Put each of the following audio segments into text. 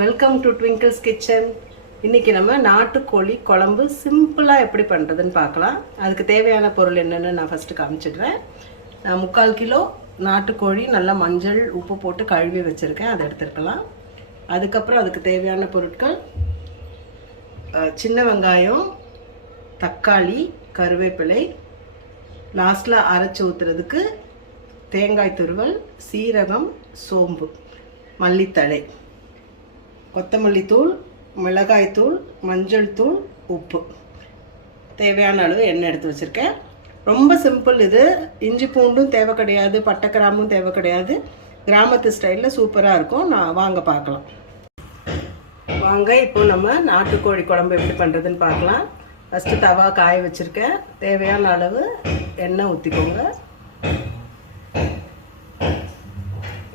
Welcome to twinkles kitchen. இன்றைக்கி நம்ம நாட்டுக்கோழி குழம்பு சிம்பிளாக எப்படி பண்ணுறதுன்னு பார்க்கலாம். அதுக்கு தேவையான பொருள் என்னென்னு நான் ஃபஸ்ட்டு காமிச்சிடுறேன். நான் 3/4 கிலோ நாட்டுக்கோழி நல்லா மஞ்சள் உப்பு போட்டு கழுவி வச்சுருக்கேன், அதை எடுத்துருக்கலாம். அதுக்கப்புறம் அதுக்கு தேவையான பொருட்கள் சின்ன வெங்காயம், தக்காளி, கருவேப்பிலை, லாஸ்ட்டில் அரைச்சி ஊற்றுறதுக்கு தேங்காய் துருவல், சீரகம், சோம்பு, மல்லித்தழை, கொத்தமல்லி தூள், மிளகாய் தூள், மஞ்சள் தூள், உப்பு. தேவையான அளவு எண்ணெய் எடுத்து வச்சுருக்கேன். ரொம்ப சிம்பிள் இது. இஞ்சி பூண்டும் தேவை கிடையாது, பட்டை கிராம்பும் தேவை கிடையாது. கிராமத்து ஸ்டைலில் சூப்பராக இருக்கும். வாங்க பார்க்கலாம். வாங்க இப்போ நம்ம நாட்டுக்கோழி குழம்பு எப்படி பண்ணுறதுன்னு பார்க்கலாம். ஃபஸ்ட்டு தவா காய வச்சுருக்கேன். தேவையான அளவு எண்ணெய் ஊற்றிக்கோங்க.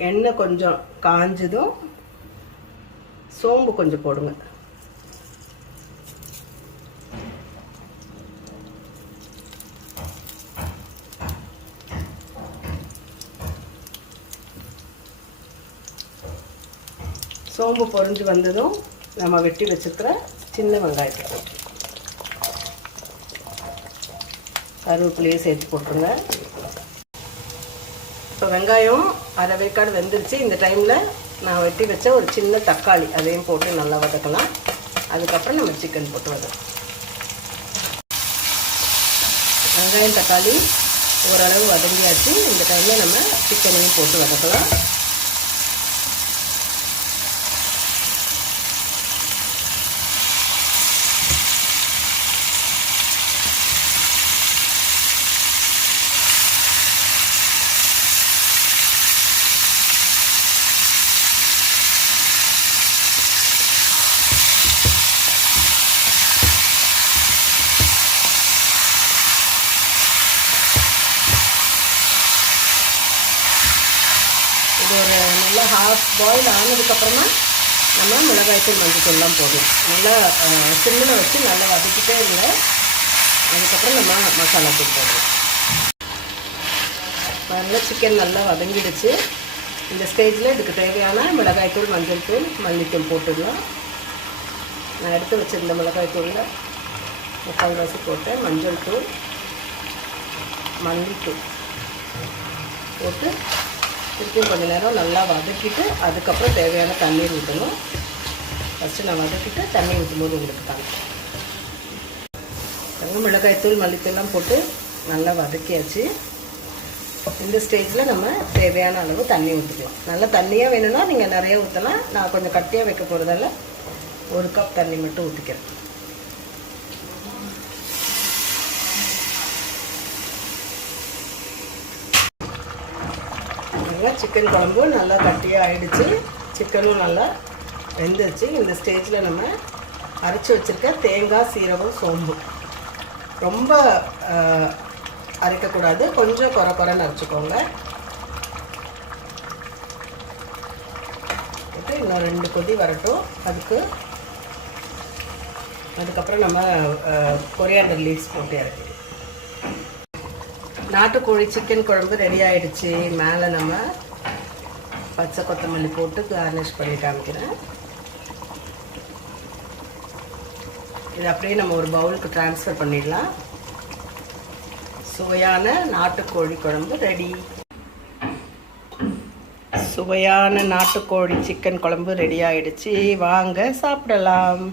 எண்ணெய் கொஞ்சம் காஞ்சதும் சோம்பு கொஞ்சம் போடுங்க. சோம்பு பொரிஞ்சு வந்ததும் நம்ம வெட்டி வச்சுருக்கிற சின்ன வெங்காயத்தை போட்டு கருவேப்பிலையே சேர்த்து போட்டுருங்க. இப்போ வெங்காயம் அரை வேக்காடு வெந்துருச்சு. இந்த டைமில் நான் வெட்டி வச்ச ஒரு சின்ன தக்காளி அதையும் போட்டு நல்லா வதக்கலாம். அதுக்கப்புறம் நம்ம சிக்கன் போட்டு வதக்கலாம். வெங்காயம் தக்காளி ஓரளவு வதங்கியாச்சு. இந்த டைமில் நம்ம சிக்கனையும் போட்டு வதக்கலாம். இது ஒரு நல்லா ஹாஃப் பாயில் ஆனதுக்கப்புறமா நம்ம மிளகாய்த்தூள் மஞ்சள்தூள்லாம் போடலாம். நல்லா சிம்மில் வச்சு நல்லா வதக்கிட்டே இருங்க. அதுக்கப்புறம் நம்ம மசாலா தூள் போடலாம். நல்லா சிக்கன் நல்லா வதங்கிடுச்சு. இந்த ஸ்டேஜில் இதுக்கு தேவையான மிளகாய்த்தூள், மஞ்சள் தூள், மல்லித்தூள் போட்டுடலாம். நான் எடுத்து வச்சுருந்த மிளகாய்த்தூளில் 3/4 போட்டேன். மஞ்சள் தூள், மல்லித்தூள் போட்டு திருப்பி கொஞ்சம் நேரம் நல்லா வதக்கிட்டு அதுக்கப்புறம் தேவையான தண்ணீர் ஊற்றணும். ஃபஸ்ட்டு நான் வதக்கிட்டு தண்ணி ஊற்றும்போது உங்களுக்கு காமிக்கிறேன். மிளகாய்த்தூள், மல்லித்தூள்லாம் போட்டு நல்லா வதக்கியாச்சு. இந்த ஸ்டேஜில் நம்ம தேவையான அளவு தண்ணி ஊற்றிக்கலாம். நல்லா தண்ணியாக வேணும்னா நீங்கள் நிறைய ஊற்றலாம். நான் கொஞ்சம் கட்டியாக வைக்க போகிறதால 1 கப் தண்ணி மட்டும் ஊற்றிக்கிறேன். சிக்கன் குழம்பு நல்லா கட்டியாக ஆகிடுச்சு. சிக்கனும் நல்லா வெந்துருச்சு. இந்த ஸ்டேஜில் நம்ம அரைச்சி வச்சுருக்க தேங்காய், சீரகம், சோம்பு ரொம்ப அரைக்கக்கூடாது, கொஞ்சம் குறைன்னு அரைச்சிக்கோங்க. போட்டு இன்னும் 2 கொதி வரட்டும். அதுக்கப்புறம் நம்ம கொரியாண்டர் லீவ்ஸ் போட்டு இறக்கி. நாட்டுக்கோழி சிக்கன் குழம்பு ரெடி ஆகிடுச்சு. மேலே நம்ம பச்சை கொத்தமல்லி போட்டு கார்னிஷ் பண்ணி காமிக்கிறேன். இது அப்படியே நம்ம ஒரு பவுலுக்கு ட்ரான்ஸ்ஃபர் பண்ணிடலாம். சுவையான நாட்டுக்கோழி குழம்பு ரெடி. சுவையான நாட்டுக்கோழி சிக்கன் குழம்பு ரெடி ஆகிடுச்சு. வாங்க சாப்பிடலாம்.